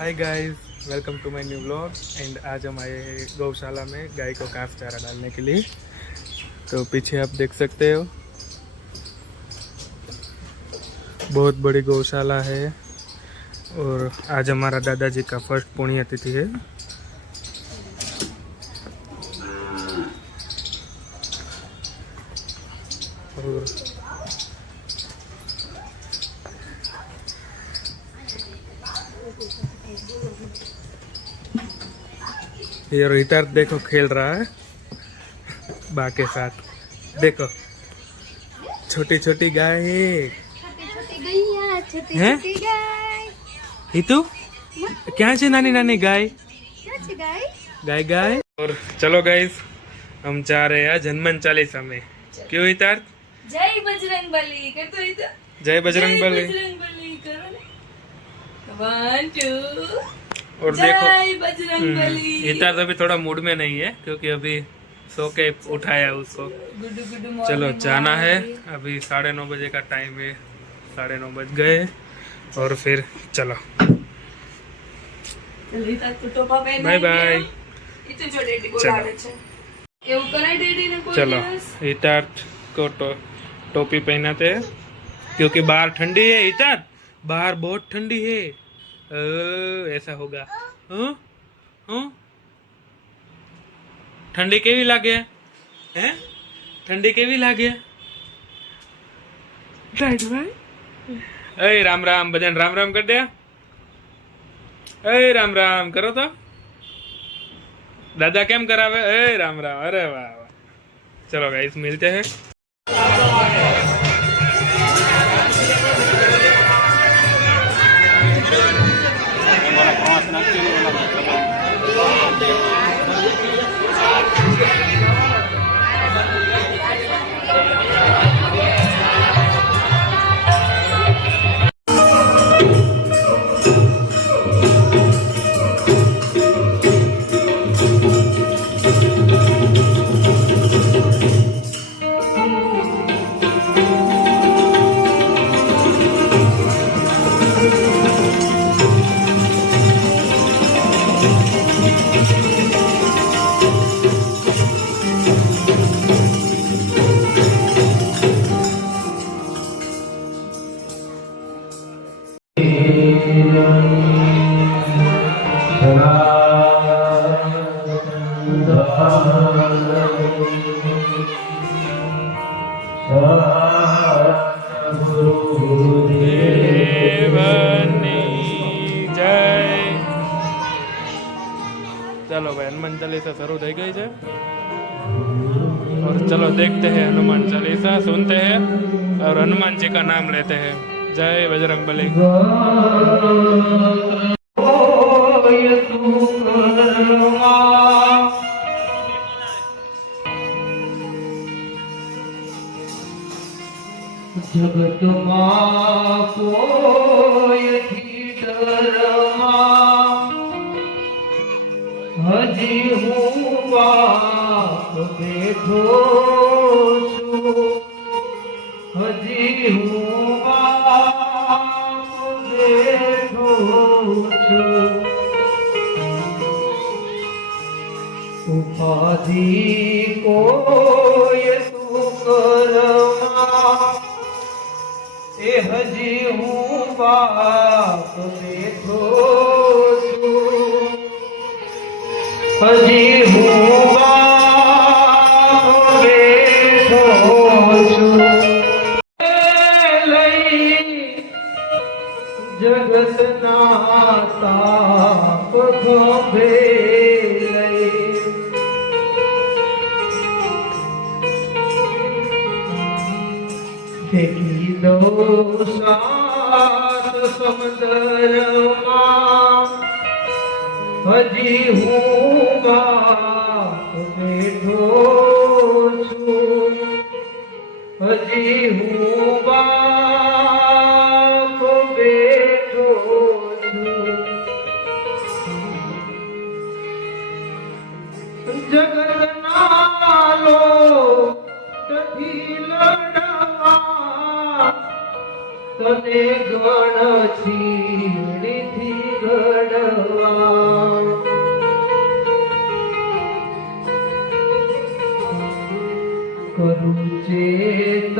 Hi guys, welcome to my new vlog. And आज हम आए हैं गौशाला में गाय को घास चारा डालने के लिए। तो पीछे आप देख सकते हो, बहुत बड़ी गौशाला है। और आज हमारा दादाजी का फर्स्ट पुण्यतिथि है। और ये रोहितार्थ देखो खेल रहा है बा के साथ। देखो छोटी छोटी गाय है। हितू क्या है नानी नानी गाय गाय गाय। और चलो गाइस, हम जा रहे हैं हनुमान चालीसा में। क्यों हितार्थ? जय बजरंग बली कर तो इधर जय बजरंग बली करो ना। 1 2 और देखो जय बजरंग बली। हितार्थ अभी थोड़ा मूड में नहीं है क्योंकि अभी सो के उठाया उसको। गुड गुड चलो जाना है, अभी 9:30 बजे का टाइम है। 9:30 बज गए और फिर चलो बाय बाय। चलो हितार्थ को टोपी पहनाते हैं क्योंकि बाहर ठंडी है। हितार्थ बाहर बहुत ठंडी है। ऐसा होगा। हाँ हाँ ठंडी केवी लागे हैं? ठंडी केवी लागे? ए राम राम बजन राम राम कर दिया। ए राम राम करो तो दादा केम करावे। ए राम राम। अरे वाह वाह। चलो गाइस मिलते हैं। चलो भाई हनुमान चालीसा शुरू થઈ गई है और चलो देखते हैं हनुमान चालीसा, सुनते हैं और हनुमान जी का नाम लेते हैं। जय बजरंग बली। जगत मां कोय डरमा हजी हूँ बाप बैठो छू। हजी हूँ बाप बैठो छू। उपाधि कोय तू करमा ए हजी हूँ बाप बैठो छू। हजी हूँ बाप बैठो छू। जगत नाता खंभे देखी दो सात समंदर हजी हूँ बाप बैठो छू। हजी हूँ बाप बैठो छू। जगत नालो कथी लड़वा तने गण छीड़ी थी गड़ જડવા કરું ચેતન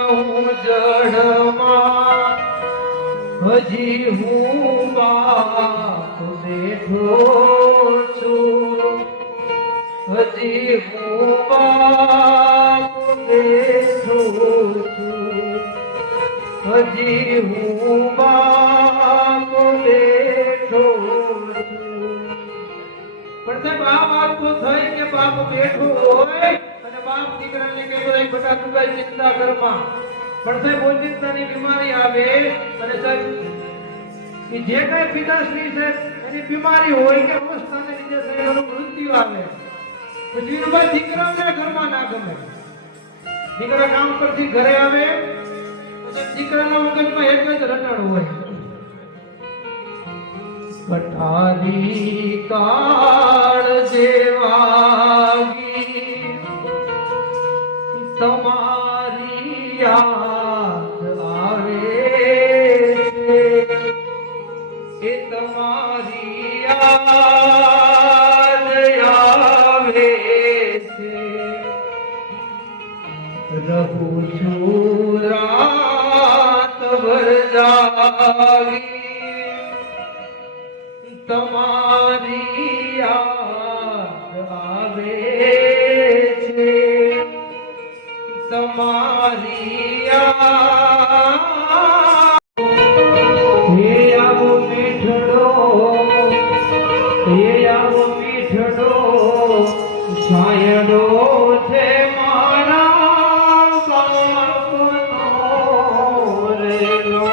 હું જડમાં હજી હું બાપ બેઠો છું હજી હું બાપ બેઠો છું હજી હું બાપ બેઠો છું પણ સાહેબ આ વાત તો થઈ કે બાપ બેઠો હોય અને બાપ દીકરાને કે બધા ખોટા ખોટા ચિંતા કરવા પણ સાહેબ ઓચિંતાની બીમારી આવે અને સાહેબ કે જે કઈ પિતાશ્રી છે એની બીમારી હોય કે અવસ્થાને લીધે સાહેબ એનું મૃત્યુ આવે તો વીરભાઈ દીકરાને ઘરમાં ના ગમે દીકરા કામ પરથી ઘરે આવે અને દીકરાના મગજમાં એક જ રટાણ હોય કટારી કાળ જેવાગી તમારી યાદ આવે છે એ તમારી યાદ આવે છે રહું છું રાત ભર જાગી તમારી યાદ આવે છે તમારી યાદ હે આવો મીઠડો હે આવો મીઠડો છાયડો છે મારા બાપનો રેલો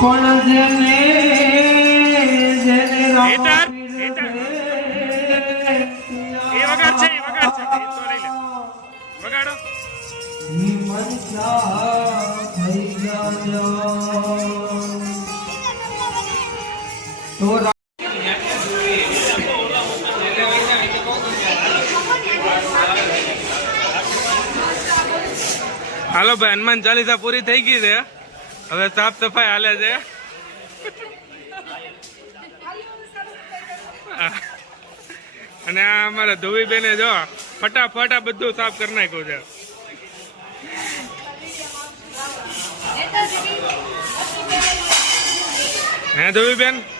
પણ જેને જેને હેતર, હેતર. એ વગાડ છે એ વગાડ છે એ તો લઈ લે વગાડો તો હાલો ભાઈ હનુમાન ચાલીસા પૂરી થઈ ગઈ છે હવે સાફ સફાઈ હાલે છે અને આ અમારા ધોવી બેને જો ફટાફટ આ બધું સાફ કરી નાખ્યું છે હે ધોવી બેન